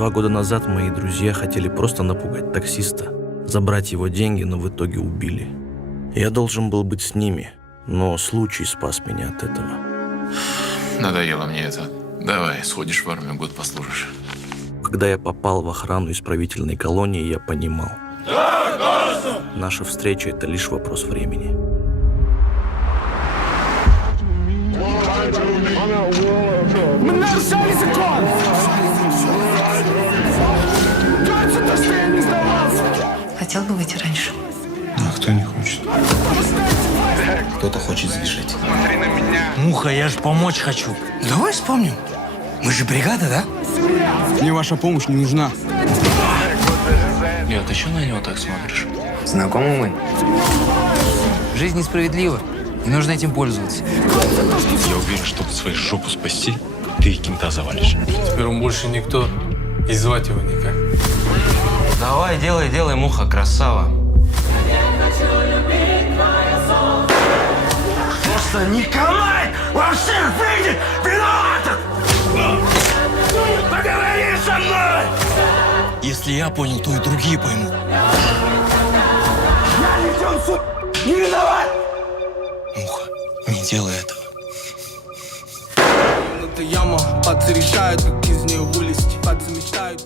2 года назад мои друзья хотели просто напугать таксиста, забрать его деньги, но в итоге убили. Я должен был быть с ними, но случай спас меня от этого. Надоело мне это. Давай, сходишь в армию, год послужишь. Когда я попал в охрану исправительной колонии, я понимал. Наша встреча – это лишь вопрос времени. Мы нарушали закон! Кажется, то, что я не сдавался! Хотел бы выйти раньше. А кто не хочет? Кто-то хочет сбежать. Смотри на меня! Муха, я ж помочь хочу. Давай вспомним. Мы же бригада, да? Мне ваша помощь не нужна. Лё, ты чё на него так смотришь? Знакомы мы? Жизнь несправедлива, и нужно этим пользоваться. Я уверен, чтобы свою жопу спасти, ты и кента завалишь. Теперь он больше никто, и звать его никак. Давай, делай, Муха, красава. Просто Николай во всех видит виноватых! Поговори со мной! Если я понял, то и другие поймут. Я ни в чем суд не виноват! Муха, не делай этого. Это яма, пацы решают, как из нее вылезти. Пацы мечтают.